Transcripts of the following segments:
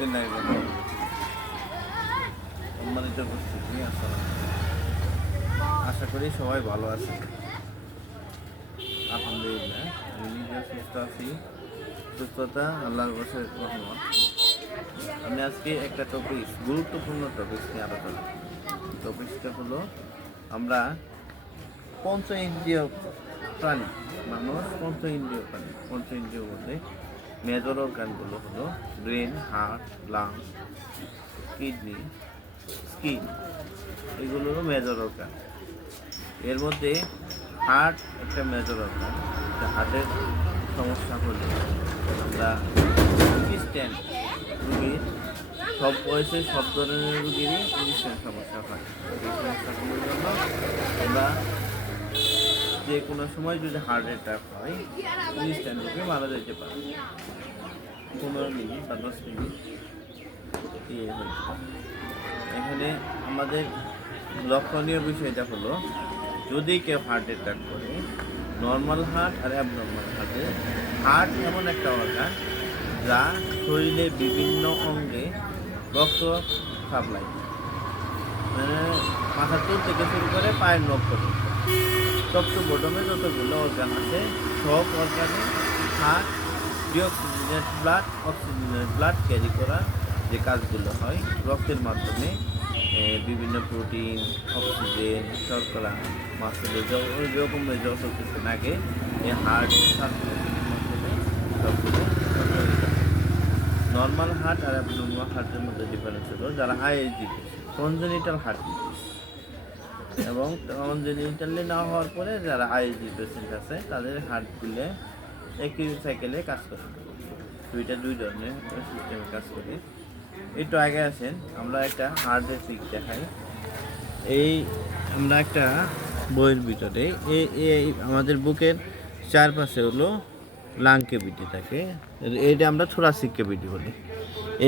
সম্মানিত উপস্থিতি, আশা করি সবাই ভালো আছে। আলহামদুলিল্লাহ আমি নিজে সুস্থ আছি। সুস্থতা আল্লাহর বছর রহমত। আমি আজকে একটা গুরুত্বপূর্ণ টপিক নিয়ে আলোচনা। টপিকটা হলো আমরা পঞ্চ ইন্দ্রিয় প্রাণী, মানুষ পঞ্চ ইন্দ্রিয় প্রাণী। পঞ্চ ইন্দ্রিয় মধ্যে মেজর অর্গানগুলো হলো brain, heart, lungs, kidney, skin, এগুলো হলো মেজর অর্গান। এর মধ্যে হার্ট একটা মেজর অর্গান। হার্টের সমস্যা হলে আমরা স্ট্যান্ড রুগীর, সব বয়সে সব ধরনের রুগীরই স্ট্যান্ড সমস্যা হয়। এই সমস্যাগুলোর জন্য আমরা যে কোনো সময় যদি হার্ট অ্যাটাক হয়, স্ট্যান্ড রোগে মারা যেতে পারে। 15 মিনিট বা 10 মিনিট এখানে আমাদের লক্ষণীয় বিষয়টা হলো, যদি কেউ হার্ট অ্যাটাক করে, নর্মাল হার্ট আর অ্যাবনর্মাল হার্টে, হার্ট এমন একটা অর্গান যা শরীরে বিভিন্ন অঙ্গে রক্ত সাপ্লাই, মাথার চুল থেকে শুরু করে পায়ের নখ পর্যন্ত টপ টু বটমে যতগুলো অর্গান আছে, সব অর্গানে হার্ট ডিঅক্সিজেনেট ব্লাড, অক্সিজেনেট ব্লাড ক্যারি করা যে কাজগুলো হয় রক্তের মাধ্যমে, বিভিন্ন প্রোটিন, অক্সিজেন, শর্করা, মাসেলের রকমের যত কিছু লাগে এই হার্ট সার্কুলেশনের মাধ্যমে সবগুলো নর্মাল হার্ট আর অ্যাবনর্মাল হার্টের মধ্যে ডিফারেন্স হলো, যারা আইএসডি কনজেনিটাল হার্ট ডিজিজ, এবং কনজেনিটালি না হওয়ার পরে যারা আইএসডি পেশেন্ট আছে তাদের হার্টগুলো একই সাইকেলে কাজ করে। দুই ধরনের সিস্টেমে কাজ করি। একটু আগে আসেন, আমরা একটা হার্টের দিক দেখাই। এই আমরা একটা বইয়ের ভিতরে এই আমাদের বুকের চারপাশে হলো লাং ক্যাভিটি থাকে, এইটা আমরা থোরাসিক ক্যাভিটি বলি।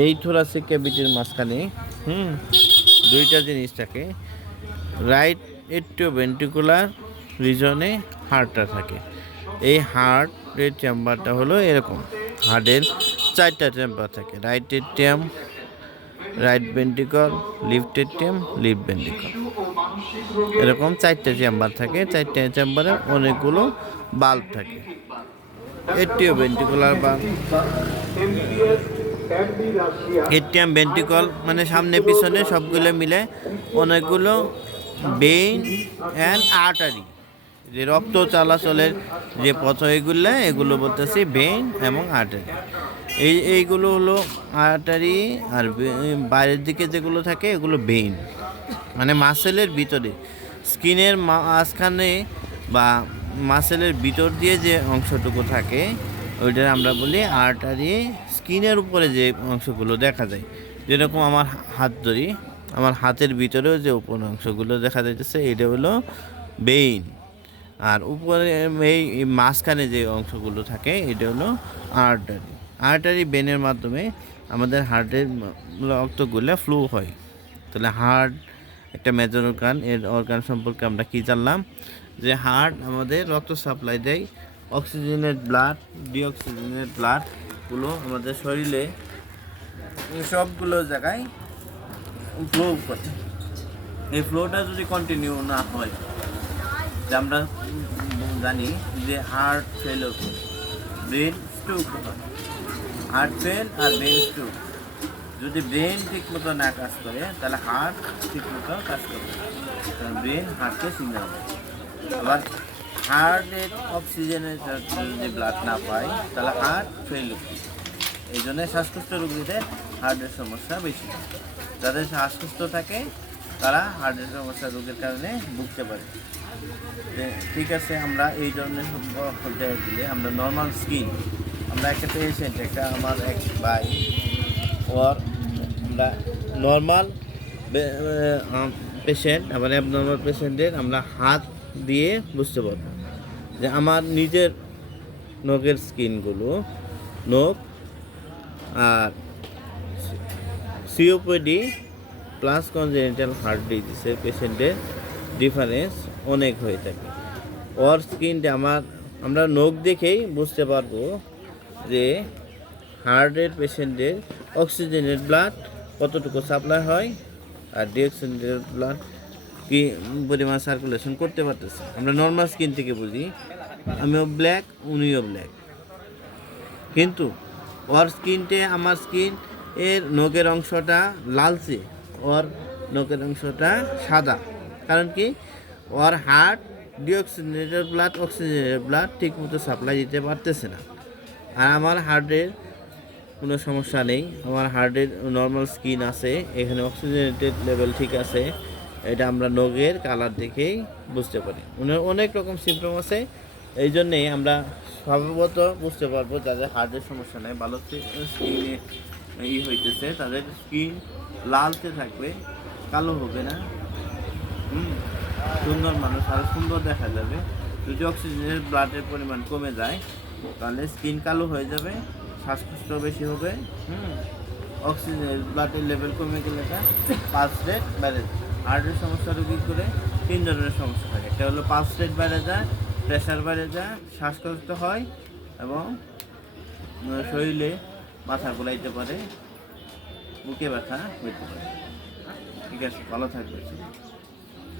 এই থোরাসিক ক্যাভিটির মাঝখানে দুইটা জিনিস থাকে। রাইট এট্রিওভেন্ট্রিকুলার রিজনে হার্টটা থাকে। এই হার্টের চেম্বারটা হলো এরকম। হার্টের 4টা চেম্বার থাকে: right atrium, right ventricle, left atrium, left ventricle, এরকম 4টা চেম্বার থাকে। 4টা চেম্বারে অনেকগুলো বাল্ব থাকে। এট্রিওভেন্ট্রিকুলার বাল্ব, এট্রিয়াম ভেন্ট্রিকল মানে সামনে পিছনে সবগুলো মিলে অনেকগুলো ভেইন অ্যান্ড আর্টারি, যে রক্ত চলাচলের যে পথ, এগুলো বলতেছি ভেইন এবং আর্টারি। এইগুলো হলো আর্টারি। আর বাইরের দিকে যেগুলো থাকে এগুলো ভেইন, মানে মাসেলের ভিতরে, স্কিনের মাঝখানে বা মাসেলের ভিতর দিয়ে যে অংশটুকু থাকে ওইটা আমরা বলি আর্টারি। স্কিনের উপরে যে অংশগুলো দেখা যায়, যেরকম আমার হাত ধরি, আমার হাতের ভিতরেও যে উপর অংশগুলো দেখা যাইতেছে এটা হলো ভেইন। আর উপরে এই মাঝখানে যে অংশগুলো থাকে এটা হলো আর্টারি। আর্টারি ভেনের মাধ্যমে আমাদের হার্টের রক্তগুলো ফ্লো হয়। তাহলে হার্ট একটা মেজর অর্গান। এর অর্গান সম্পর্কে আমরা কি জানলাম? যে হার্ট আমাদের রক্ত সাপ্লাই দেয়, অক্সিজেনের ব্লাড, ডিঅক্সিজেনের ব্লাডগুলো আমাদের শরীরে সবগুলো জায়গায় ফ্লো করে। এই ফ্লোটা যদি কন্টিনিউ না হয়, যে আমরা জানি যে হার্ট ফেল হবে, ব্রেন স্ট্রোক হয়। হার্ট ফেল আর ব্রেন স্ট্রোক, যদি ব্রেন ঠিক মতো না কাজ করে তাহলে হার্ট ঠিক মতো কাজ করবে, কারণ ব্রেন হার্টকে সিগন্যাল দেয়। আবার হার্টের অক্সিজেনের যদি ব্লাড না পায় তাহলে হার্ট ফেল হবে। এই জন্য শ্বাসকষ্ট রোগীদের হার্টের সমস্যা বেশি। যাদের শ্বাসকষ্ট থাকে তারা হার্টের সমস্যা রোগের কারণে ভুগতে পারে। ঠিক আছে, আমরা এই ধরনের পর্যায়ে দিলে আমরা নর্মাল স্কিন, আমরা একটা পেশেন্ট, আমার এক ভাই, ওর আমরা নর্মাল পেশেন্ট আবার অ্যাবনর্মাল পেশেন্টের আমরা হাত দিয়ে বুঝতে পারবো যে আমার নিজের নখের স্কিনগুলো, নখ আর সিওপিডি প্লাস কনজেনিটাল হার্ট ডিজিজের পেশেন্টের ডিফারেন্স অনেক হয়ে থাকে। ওর স্কিনটা আমরা নখ দেখেই বুঝতে পারবো যে হার্টের পেশেন্টের অক্সিজেনের ব্লাড কতটুকু সাপ্লাই হয় আর ডিঅক্সিজেনের ব্লাড কি পরিমাণ সার্কুলেশন করতে পারতেছে। আমরা নর্মাল স্কিন থেকে বুঝি, আমিও ব্ল্যাক, উনিও ব্ল্যাক, কিন্তু ওর স্কিনটে আমার স্কিন এর নখের অংশটা লালচে, ওর নখের অংশটা সাদা। কারণ কি, ওর হার্ট ডিঅক্সিজেনেটেড ব্লাড অক্সিজেনের ব্লাড ঠিকমতো সাপ্লাই দিতে পারতেছে না। আর আমার হার্টের কোনো সমস্যা নেই, আমার হার্টের নর্মাল স্কিন আছে, এখানে অক্সিজেনেটেড লেভেল ঠিক আছে। এটা আমরা নখের কালার দেখেই বুঝতে পারি। অনেক রকম সিমটম আছে, এই জন্যেই আমরা স্বভাবত বুঝতে পারবো যাদের হার্টের সমস্যা নেই, ভালো স্কিনে হইতেছে, তাদের স্কিন লালতে থাকবে, কালো হবে না। সুন্দর মানুষ আরও সুন্দর দেখা যাবে। যদি অক্সিজেনের ব্লাডের পরিমাণ কমে যায় তাহলে স্কিন কালো হয়ে যাবে, শ্বাসকষ্ট বেশি হবে। অক্সিজেনের ব্লাডের লেভেল কমে গেলে পালস রেট বেড়ে যায়। হার্টের সমস্যা রোগী করে 3 ধরনের সমস্যা থাকে। একটা হলো পালস রেট বেড়ে যায়, প্রেশার বেড়ে যায়, শ্বাসকষ্ট হয় এবং শরীরে মাথা ঘোরাইতে পারে, বুকে ব্যথা হইতে পারে। ঠিক আছে, ভালো থাকবে।